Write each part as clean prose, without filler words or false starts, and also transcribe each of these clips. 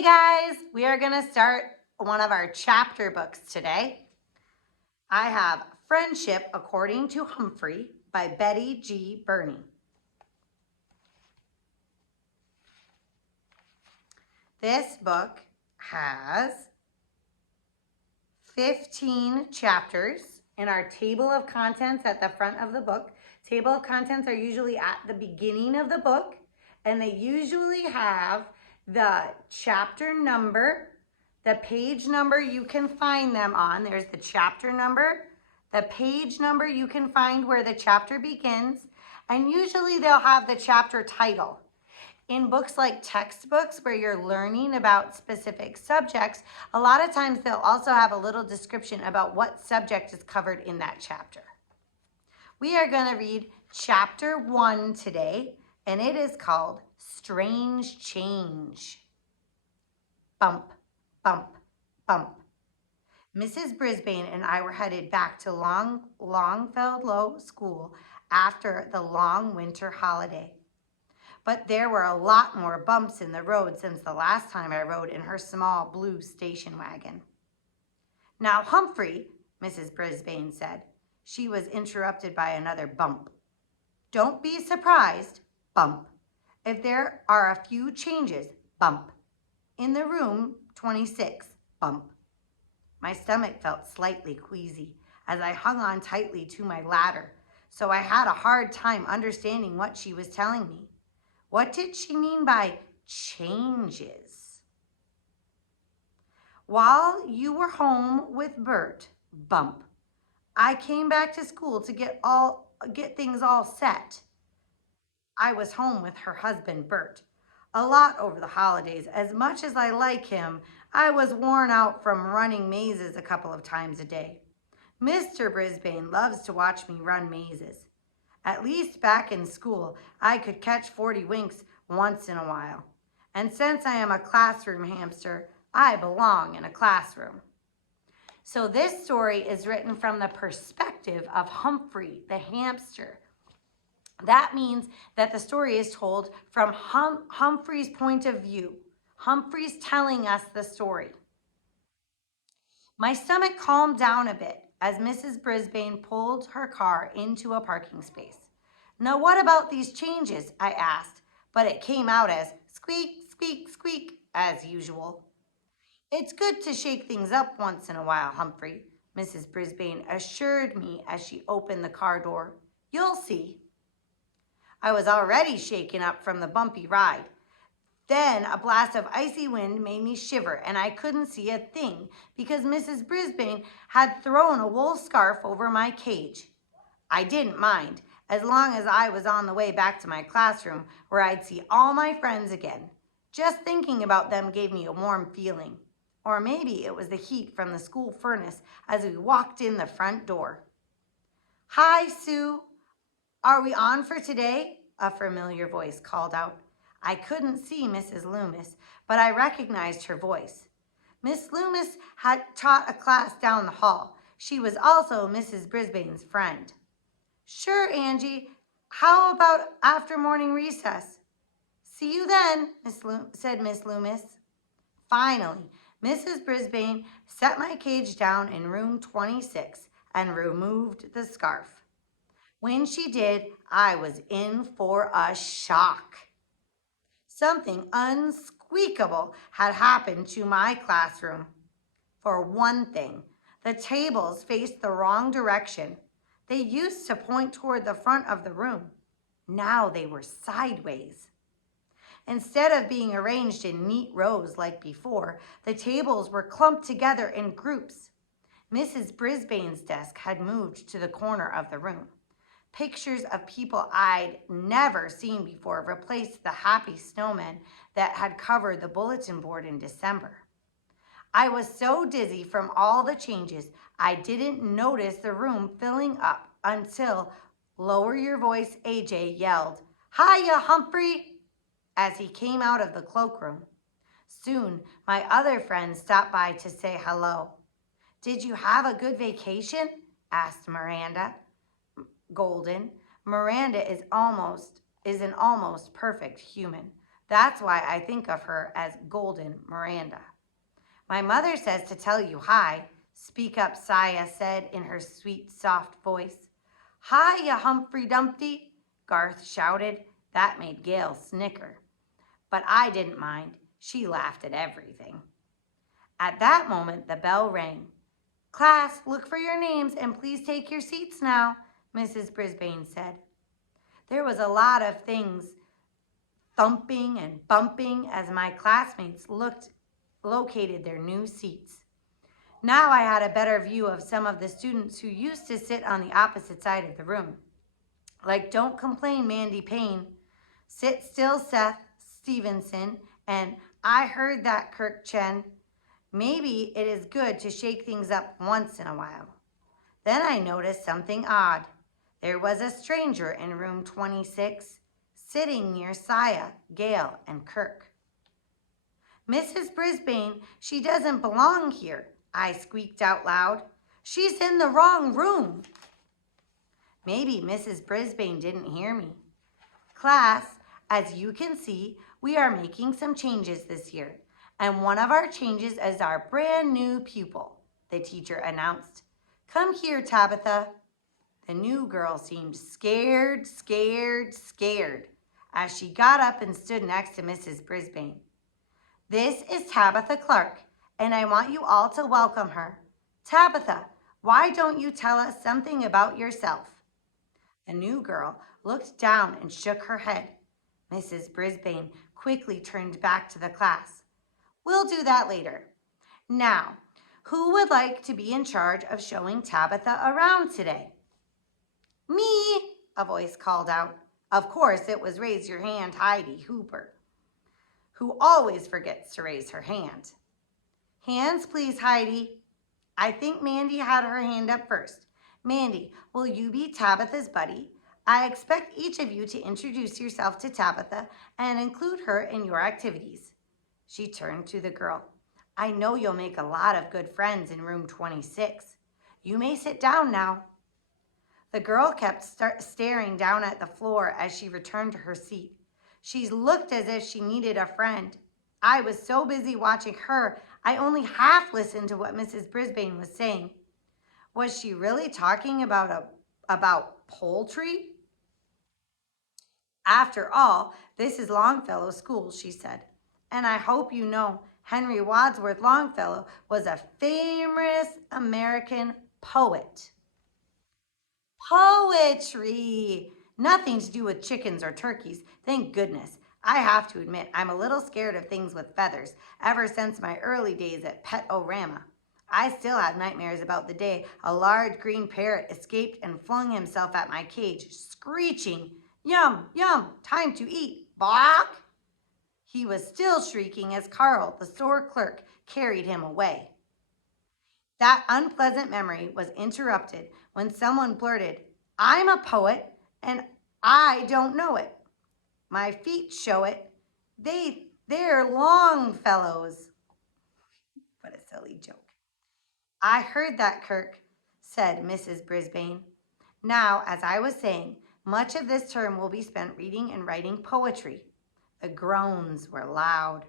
Hey guys, we are going to start one of our chapter books today. I have Friendship According to Humphrey by Betty G. Burney. This book has 15 chapters in our table of contents at the front of the book. Table of contents are usually at the beginning of the book, and they usually have the chapter number, the page number you can find them on. There's the chapter number, the page number you can find where the chapter begins, and usually they'll have the chapter title. In books like textbooks where you're learning about specific subjects, a lot of times they'll also have a little description about what subject is covered in that chapter. We are going to read chapter 1 today, and it is called Strange Change. Bump, bump, bump. Mrs. Brisbane and I were headed back to Longfellow School after the long winter holiday. But there were a lot more bumps in the road since the last time I rode in her small blue station wagon. Now, Humphrey, Mrs. Brisbane said. She was interrupted by another bump. Don't be surprised, bump, if there are a few changes, bump. In the room 26, bump. My stomach felt slightly queasy as I hung on tightly to my ladder, so I had a hard time understanding what she was telling me. What did she mean by changes? While you were home with Bert, bump, I came back to school to get things all set. I was home with her husband, Bert, a lot over the holidays. As much as I like him, I was worn out from running mazes a couple of times a day. Mr. Brisbane loves to watch me run mazes. At least back in school, I could catch 40 winks once in a while. And since I am a classroom hamster, I belong in a classroom. So this story is written from the perspective of Humphrey, the hamster. That means that the story is told from Humphrey's point of view. Humphrey's telling us the story. My stomach calmed down a bit as Mrs. Brisbane pulled her car into a parking space. Now, what about these changes? I asked, but it came out as squeak, squeak, squeak, as usual. It's good to shake things up once in a while, Humphrey, Mrs. Brisbane assured me as she opened the car door. You'll see. I was already shaken up from the bumpy ride. Then a blast of icy wind made me shiver, and I couldn't see a thing because Mrs. Brisbane had thrown a wool scarf over my cage. I didn't mind, as long as I was on the way back to my classroom where I'd see all my friends again. Just thinking about them gave me a warm feeling. Or maybe it was the heat from the school furnace as we walked in the front door. Hi, Sue. Are we on for today? A familiar voice called out. I couldn't see Mrs. Loomis, but I recognized her voice. Miss Loomis had taught a class down the hall. She was also Mrs. Brisbane's friend. Sure, Angie. How about after morning recess? See you then, said Miss Loomis. Finally, Mrs. Brisbane set my cage down in room 26 and removed the scarf. When she did, I was in for a shock. Something unsqueakable had happened to my classroom. For one thing, the tables faced the wrong direction. They used to point toward the front of the room. Now they were sideways. Instead of being arranged in neat rows like before, the tables were clumped together in groups. Mrs. Brisbane's desk had moved to the corner of the room. Pictures of people I'd never seen before replaced the happy snowmen that had covered the bulletin board in December. I was so dizzy from all the changes, I didn't notice the room filling up until Lower Your Voice AJ yelled, Hiya, Humphrey, as he came out of the cloakroom. Soon, my other friends stopped by to say hello. Did you have a good vacation? Asked Miranda Golden. Miranda is an almost perfect human, That's why I think of her as Golden Miranda. My mother says to tell you hi. Speak up, Saya said in her sweet, soft voice. Hi, ya Humphrey Dumpty, Garth shouted. That made Gail snicker. But I didn't mind. She laughed at everything. At that moment, the bell rang. Class, look for your names and please take your seats now, Mrs. Brisbane said. There was a lot of things thumping and bumping as my classmates located their new seats. Now I had a better view of some of the students who used to sit on the opposite side of the room. Like Don't Complain, Mandy Payne, Sit Still, Seth Stevenson, and I Heard That, Kirk Chen. Maybe it is good to shake things up once in a while. Then I noticed something odd. There was a stranger in room 26, sitting near Saya, Gail, and Kirk. Mrs. Brisbane, she doesn't belong here, I squeaked out loud. She's in the wrong room. Maybe Mrs. Brisbane didn't hear me. Class, as you can see, we are making some changes this year. And one of our changes is our brand new pupil, the teacher announced. Come here, Tabitha. The new girl seemed scared as she got up and stood next to Mrs. Brisbane. This is Tabitha Clark, and I want you all to welcome her. Tabitha, why don't you tell us something about yourself? The new girl looked down and shook her head. Mrs. Brisbane quickly turned back to the class. We'll do that later. Now, who would like to be in charge of showing Tabitha around today? Me, a voice called out. Of course, it was Raise Your Hand Heidi Hooper, who always forgets to raise her hand. Hands, please, Heidi. I think Mandy had her hand up first. Mandy, will you be Tabitha's buddy? I expect each of you to introduce yourself to Tabitha and include her in your activities. She turned to the girl. I know you'll make a lot of good friends in room 26. You may sit down now. The girl kept staring down at the floor as she returned to her seat. She looked as if she needed a friend. I was so busy watching her, I only half listened to what Mrs. Brisbane was saying. Was she really talking about poultry? After all, this is Longfellow School, she said. And I hope you know Henry Wadsworth Longfellow was a famous American poet. Poetry! Nothing to do with chickens or turkeys, thank goodness. I have to admit, I'm a little scared of things with feathers ever since my early days at Pet-O-Rama. I still have nightmares about the day a large green parrot escaped and flung himself at my cage, screeching, Yum, yum, time to eat, Bawk! He was still shrieking as Carl, the store clerk, carried him away. That unpleasant memory was interrupted when someone blurted, I'm a poet and I don't know it. My feet show it. They're Longfellows. What a silly joke. I heard that, Kirk, said Mrs. Brisbane. Now, as I was saying, much of this term will be spent reading and writing poetry. The groans were loud.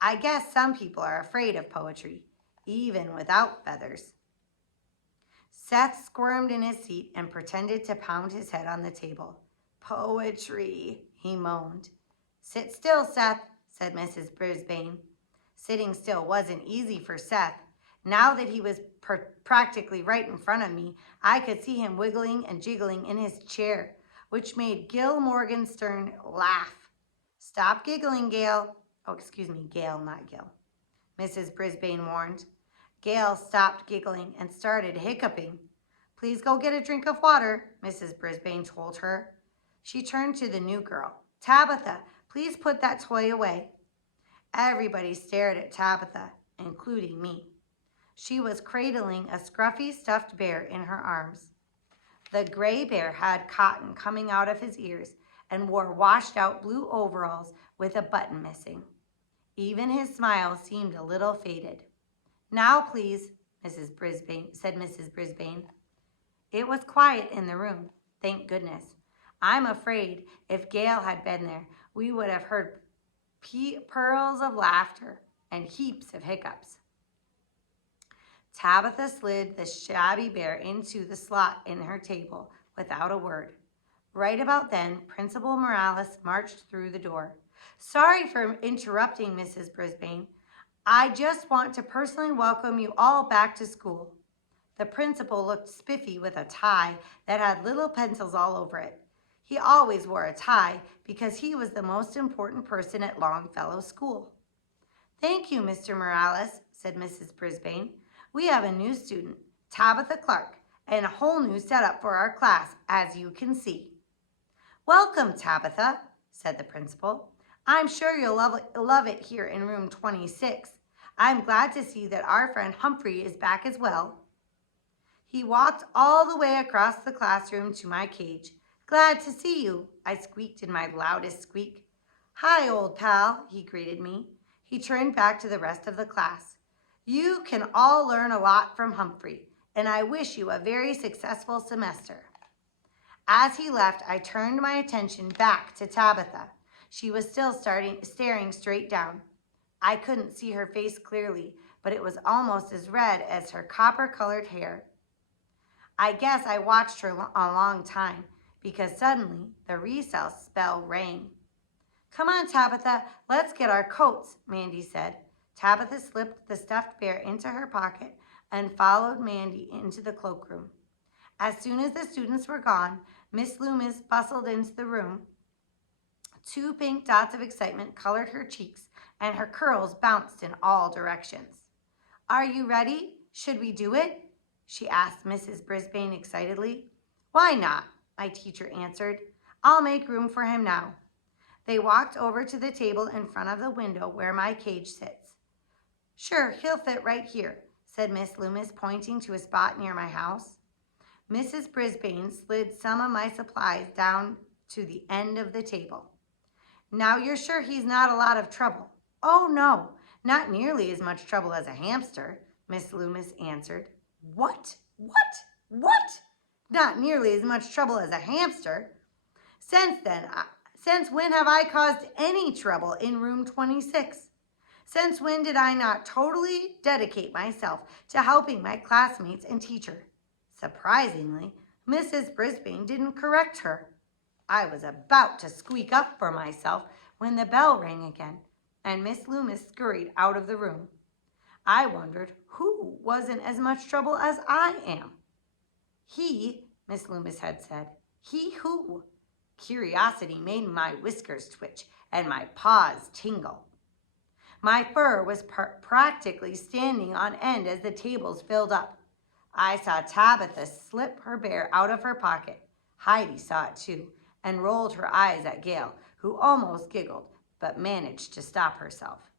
I guess some people are afraid of poetry, even without feathers. Seth squirmed in his seat and pretended to pound his head on the table. Poetry, he moaned. Sit still, Seth, said Mrs. Brisbane. Sitting still wasn't easy for Seth. Now that he was practically right in front of me, I could see him wiggling and jiggling in his chair, which made Gil Morgenstern laugh. Stop giggling, Gail. Oh, excuse me, Gail, not Gil. Mrs. Brisbane warned. Gail stopped giggling and started hiccuping. Please go get a drink of water, Mrs. Brisbane told her. She turned to the new girl. Tabitha, please put that toy away. Everybody stared at Tabitha, including me. She was cradling a scruffy stuffed bear in her arms. The gray bear had cotton coming out of his ears and wore washed-out blue overalls with a button missing. Even his smile seemed a little faded. Now, please, said Mrs. Brisbane. It was quiet in the room, thank goodness. I'm afraid if Gail had been there, we would have heard pearls of laughter, and heaps of hiccups. Tabitha slid the shabby bear into the slot in her table without a word. Right about then, Principal Morales marched through the door. "Sorry for interrupting, Mrs. Brisbane. I just want to personally welcome you all back to school." The principal looked spiffy with a tie that had little pencils all over it. He always wore a tie because he was the most important person at Longfellow School. "Thank you, Mr. Morales," said Mrs. Brisbane. "We have a new student, Tabitha Clark, and a whole new setup for our class, as you can see." "Welcome, Tabitha," said the principal. "I'm sure you'll love it here in room 26. I'm glad to see that our friend Humphrey is back as well." He walked all the way across the classroom to my cage. "Glad to see you," I squeaked in my loudest squeak. "Hi, old pal," he greeted me. He turned back to the rest of the class. "You can all learn a lot from Humphrey, and I wish you a very successful semester." As he left, I turned my attention back to Tabitha. She was still staring straight down. I couldn't see her face clearly, but it was almost as red as her copper-colored hair. I guess I watched her a long time, because suddenly the recess bell rang. "Come on, Tabitha, let's get our coats," Mandy said. Tabitha slipped the stuffed bear into her pocket and followed Mandy into the cloakroom. As soon as the students were gone, Miss Loomis bustled into the room. 2 pink dots of excitement colored her cheeks, and her curls bounced in all directions. "Are you ready? Should we do it?" she asked Mrs. Brisbane excitedly. "Why not?" my teacher answered. "I'll make room for him now." They walked over to the table in front of the window where my cage sits. "Sure, he'll fit right here," said Miss Loomis, pointing to a spot near my house. Mrs. Brisbane slid some of my supplies down to the end of the table. "Now you're sure he's not a lot of trouble?" "Oh, no, not nearly as much trouble as a hamster," Miss Loomis answered. What? Not nearly as much trouble as a hamster? Since when have I caused any trouble in room 26? Since when did I not totally dedicate myself to helping my classmates and teacher?" Surprisingly, Mrs. Brisbane didn't correct her. I was about to squeak up for myself when the bell rang again, and Miss Loomis scurried out of the room. I wondered who wasn't as much trouble as I am. "He," Miss Loomis had said. "He who?" Curiosity made my whiskers twitch and my paws tingle. My fur was practically standing on end as the tables filled up. I saw Tabitha slip her bear out of her pocket. Heidi saw it too and rolled her eyes at Gail, who almost giggled but managed to stop herself.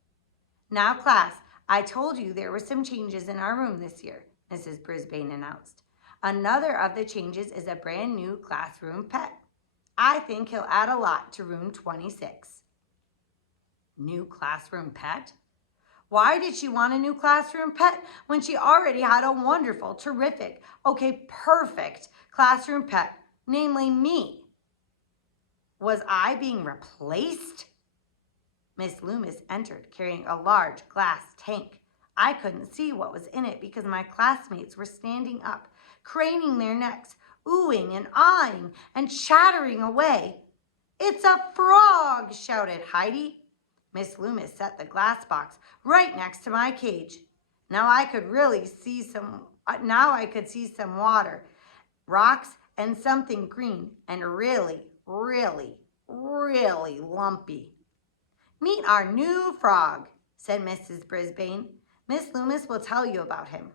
"Now, class, I told you there were some changes in our room this year," Mrs. Brisbane announced. "Another of the changes is a brand new classroom pet. I think he'll add a lot to room 26. New classroom pet? Why did she want a new classroom pet when she already had a wonderful, terrific, perfect classroom pet, namely me? Was I being replaced? Miss Loomis entered carrying a large glass tank. I couldn't see what was in it because my classmates were standing up, craning their necks, oohing and aahing and chattering away. "It's a frog!" shouted Heidi. Miss Loomis set the glass box right next to my cage. Now I could see some water, rocks, and something green and really, really, really lumpy. "Meet our new frog," said Mrs. Brisbane. "Miss Loomis will tell you about him."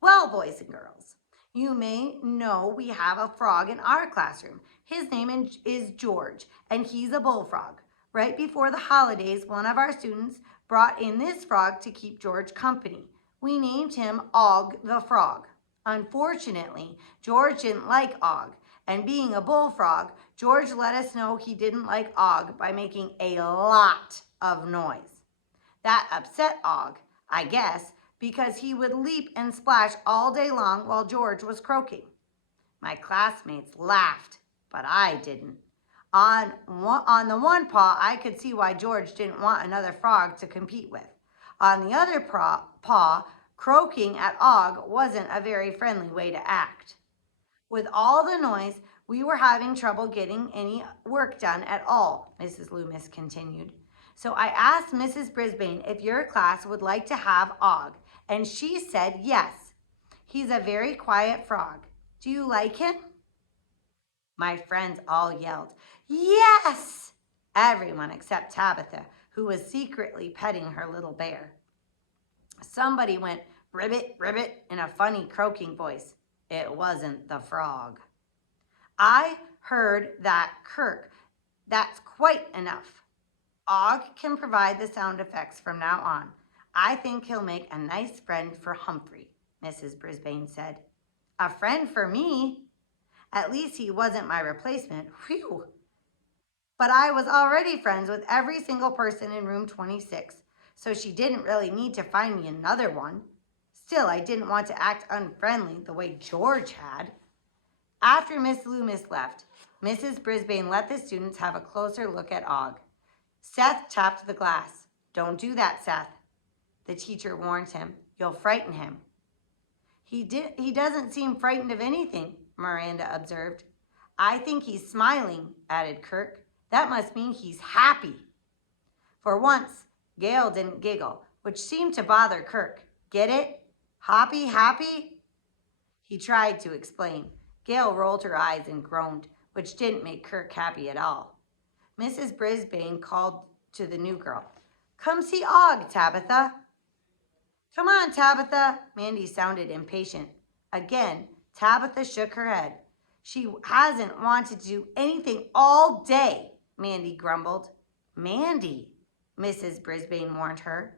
"Well, boys and girls, you may know we have a frog in our classroom. His name is George, and he's a bullfrog. Right before the holidays, one of our students brought in this frog to keep George company. We named him Og the Frog. Unfortunately, George didn't like Og, and being a bullfrog, George let us know he didn't like Og by making a lot of noise. That upset Og, I guess, because he would leap and splash all day long while George was croaking. My classmates laughed, but I didn't. On the one paw, I could see why George didn't want another frog to compete with. On the other paw, croaking at Og wasn't a very friendly way to act. With all the noise, we were having trouble getting any work done at all, Mrs. Loomis continued. So I asked Mrs. Brisbane if your class would like to have Og, and she said yes. He's a very quiet frog. Do you like him? My friends all yelled, yes! Everyone except Tabitha, who was secretly petting her little bear. Somebody went, ribbit, ribbit, in a funny croaking voice. It wasn't the frog. I heard that, Kirk. That's quite enough. Og can provide the sound effects from now on. I think he'll make a nice friend for Humphrey, Mrs. Brisbane said. A friend for me? At least he wasn't my replacement. Whew. But I was already friends with every single person in room 26, so she didn't really need to find me another one. Still, I didn't want to act unfriendly the way George had. After Miss Loomis left, Mrs. Brisbane let the students have a closer look at Og. Seth tapped the glass. Don't do that, Seth. The teacher warned him. You'll frighten him. He doesn't seem frightened of anything, Miranda observed. I think he's smiling, added Kirk. That must mean he's happy. For once, Gail didn't giggle, which seemed to bother Kirk. Get it? Hoppy, happy? He tried to explain. Gail rolled her eyes and groaned, which didn't make Kirk happy at all. Mrs. Brisbane called to the new girl. Come see Og, Tabitha. Come on, Tabitha. Mandy sounded impatient. Again, Tabitha shook her head. She hasn't wanted to do anything all day, Mandy grumbled. Mandy, Mrs. Brisbane warned her.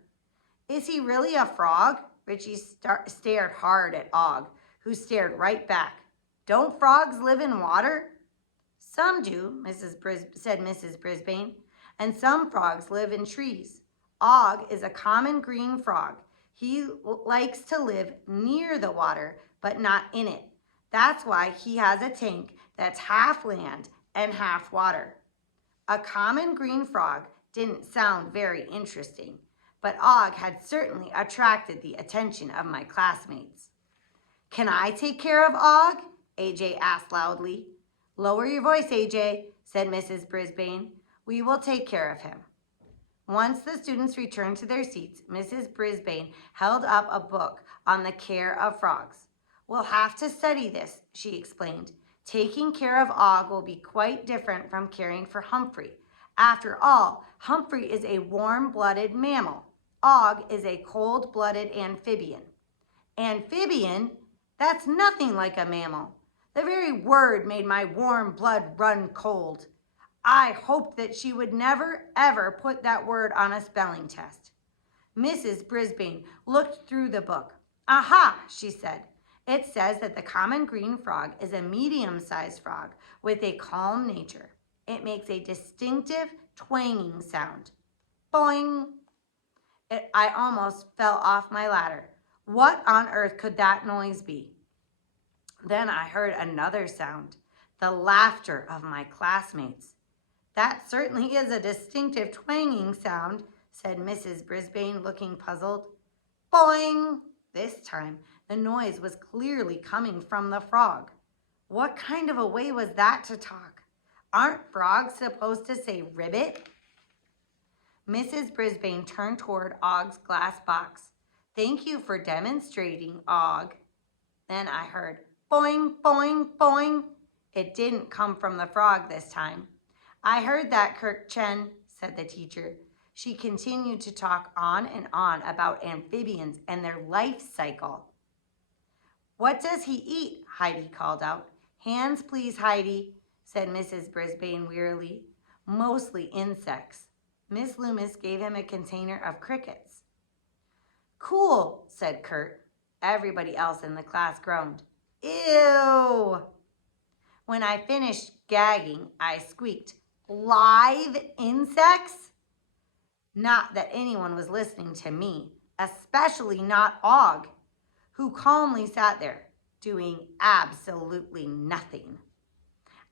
Is he really a frog? Richie stared hard at Og, who stared right back. Don't frogs live in water? Some do, said Mrs. Brisbane, and some frogs live in trees. Og is a common green frog. He likes to live near the water, but not in it. That's why he has a tank that's half land and half water. A common green frog didn't sound very interesting, but Og had certainly attracted the attention of my classmates. Can I take care of Og? AJ asked loudly. Lower your voice, AJ, said Mrs. Brisbane. We will take care of him. Once the students returned to their seats, Mrs. Brisbane held up a book on the care of frogs. We'll have to study this, she explained. Taking care of Og will be quite different from caring for Humphrey. After all, Humphrey is a warm-blooded mammal. Og is a cold-blooded amphibian. Amphibian? That's nothing like a mammal. The very word made my warm blood run cold. I hoped that she would never, ever put that word on a spelling test. Mrs. Brisbane looked through the book. Aha, she said. It says that the common green frog is a medium-sized frog with a calm nature. It makes a distinctive twanging sound. Boing! I almost fell off my ladder. What on earth could that noise be? Then I heard another sound, the laughter of my classmates. That certainly is a distinctive twanging sound, said Mrs. Brisbane, looking puzzled. Boing! This time, the noise was clearly coming from the frog. What kind of a way was that to talk? Aren't frogs supposed to say ribbit? Mrs. Brisbane turned toward Og's glass box. Thank you for demonstrating, Og. Then I heard boing, boing, boing. It didn't come from the frog this time. I heard that, Kirk Chen, said the teacher. She continued to talk on and on about amphibians and their life cycle. What does he eat? Heidi called out. Hands, please, Heidi, said Mrs. Brisbane wearily. Mostly insects. Miss Loomis gave him a container of crickets. Cool, said Kurt. Everybody else in the class groaned. Ew! When I finished gagging, I squeaked, live insects? Not that anyone was listening to me, especially not Og, who calmly sat there, doing absolutely nothing.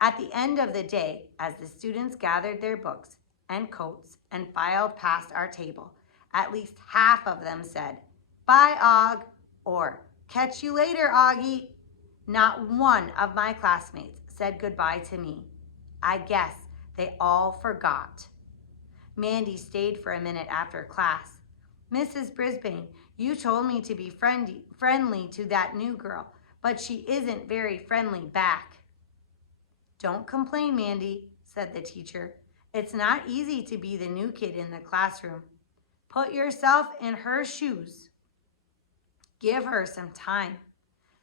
At the end of the day, as the students gathered their books and coats and filed past our table, at least half of them said, "Bye, Og," or "Catch you later, Augie." Not one of my classmates said goodbye to me. I guess they all forgot. Mandy stayed for a minute after class. "Mrs. Brisbane, you told me to be friendly to that new girl, but she isn't very friendly back." "Don't complain, Mandy," said the teacher. "It's not easy to be the new kid in the classroom. Put yourself in her shoes. Give her some time.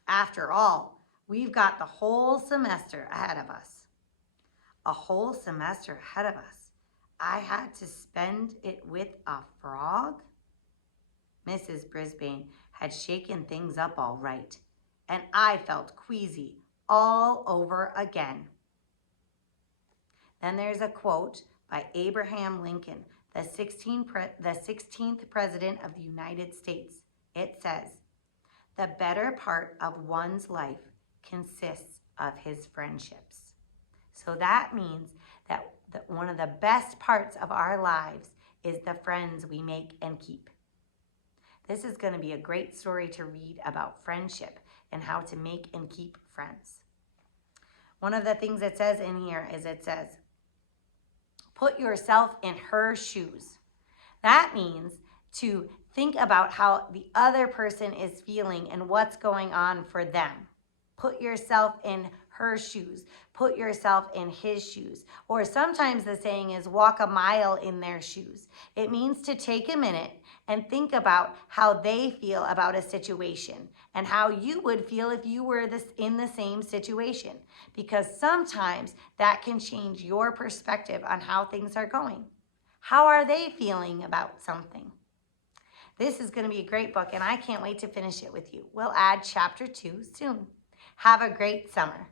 After all, we've got the whole semester ahead of us." A whole semester ahead of us. I had to spend it with a frog? Mrs. Brisbane had shaken things up all right, and I felt queasy all over again. Then there's a quote by Abraham Lincoln, the 16th President of the United States. It says, "The better part of one's life consists of his friendships." So that means that one of the best parts of our lives is the friends we make and keep. This is going to be a great story to read about friendship and how to make and keep friends. One of the things it says in here is it says, put yourself in her shoes. That means to think about how the other person is feeling and what's going on for them. Put yourself in her shoes. Put yourself in his shoes. Or sometimes the saying is walk a mile in their shoes. It means to take a minute and think about how they feel about a situation and how you would feel if you were in the same situation. Because sometimes that can change your perspective on how things are going. How are they feeling about something? This is going to be a great book, and I can't wait to finish it with you. We'll add chapter 2 soon. Have a great summer.